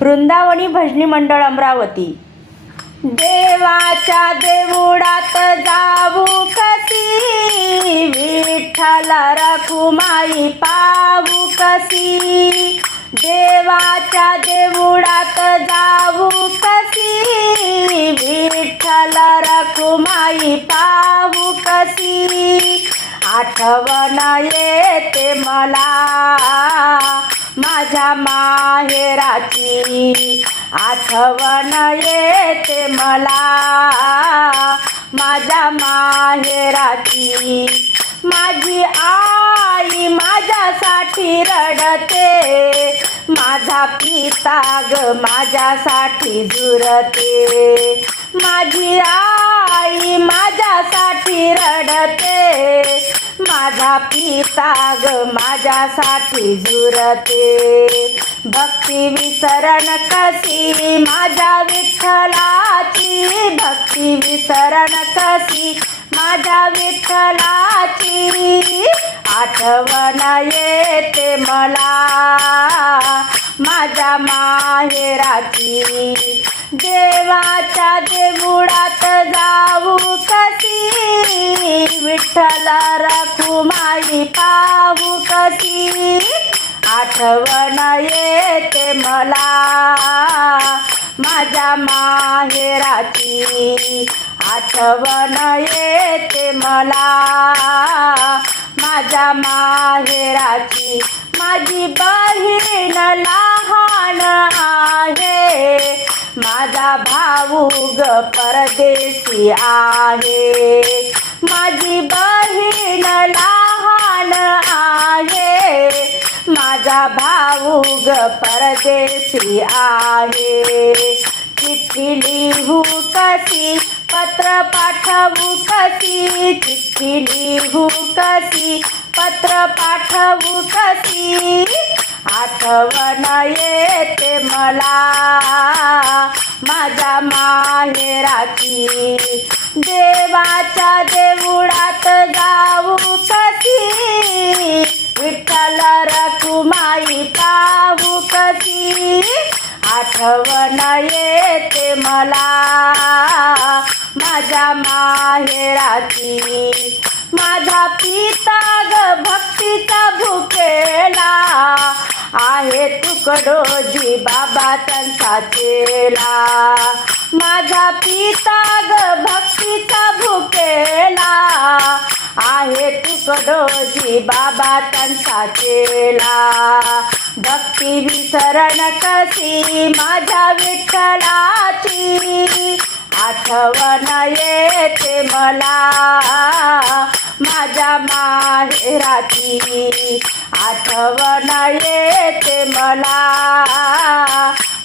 वृंदावनी भजनी मंडळ अमरावती. देवाच्या देवुडात जाऊ कशी? विठ्ठल रखुमाई पाऊ कशी? देवाच्या देवुडात जाऊ कशी? विठ्ठल रखुमाई पाऊ कशी? आठवण येते मला. माझ्या माहेराची आठवण येते मला. माझ्या माहेराची माझी आई माझ्यासाठी रडते. माझा पिता ग माझ्यासाठी झुरते. माझी आई माझ्या माझा पिता ग माझ्यासाठी झुरते. भक्ती विसरण कशी? माझ्या विठ्ठलाची भक्ती विसरण कशी? माझ्या विठ्ठलाची आठवण येते मला. माझ्या माहेराची देवाच्या देवळात जा. आठवण येते मला. माझ्या माहेराची आठवण येते मला. माझ्या माहेराची माझी बहीण लहान आहे. माझा भाऊ ग परदेशी आहे. माझी बहीण लहान आहे. माझा भाऊ ग परदेशी आहे. चिठ्ठी लिहू कशी? पत्र पाठवू कशी? चिठ्ठी लिहू कशी? पत्र पाठवू कशी? आठवण येते मला. माझ्या माहेराची. देवाच्या देवळात जाऊ कशी? विठ्ठल आई पाहू कशी? आठवण येते मला. माझ्या माहेराची. माझा पिता ग भक्तीचा भुकेला. आहे तुकडोजी बाबा त्यांचा चेला. तुकडोजी बाबा त्यांचा चेला भक्ती विसरण कशी माझ्या विठ्ठलाची? आठवण येते मला. माझ्या माहेराची. आठवण येते मला.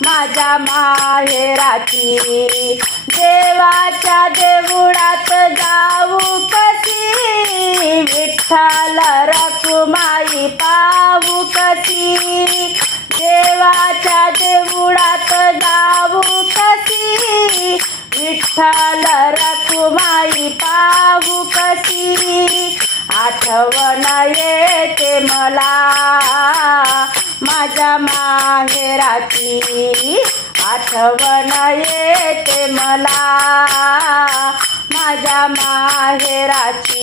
माझ्या माहेराची. देवाच्या देवळात जाऊ कशी? विठ्ठल रखुमाई पाऊ कशी? देवाच्या देवळात जाऊ कशी? विठ्ठल रखुमाई पाऊ कशी? आठवण येते मला. माझ्या माहेराची आठवण येते मला. माझ्या माहेराची